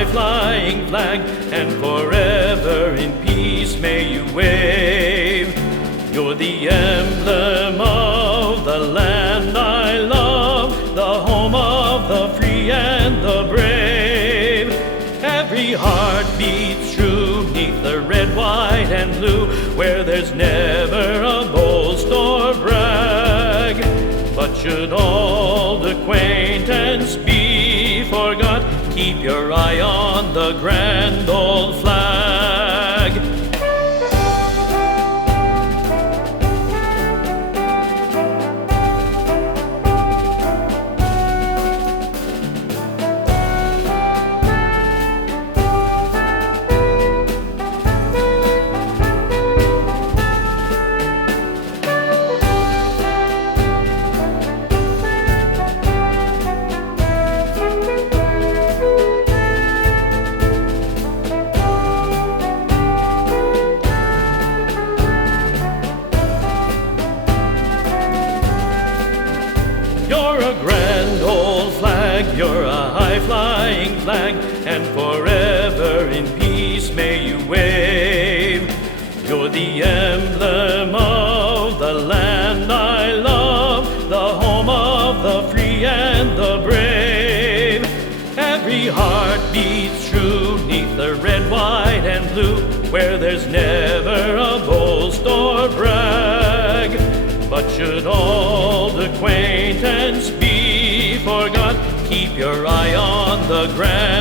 high-flying flag, and forever in peace may you wave. You're the emblem of the land I love, the home of the free and the brave. Every heart beats true 'neath the red, white, and blue, where there's never a boast or brag. But should old acquaintance be forgot, keep your eye on the grand old flag. You're a grand old flag, you're a high-flying flag, and forever in peace may you wave. You're the emblem of the land I love, the home of the free and the brave. Every heart beats true 'neath the red, white, and blue, where there's never a boast or brag. But should old acquaintance be forgot, keep your eye on the grand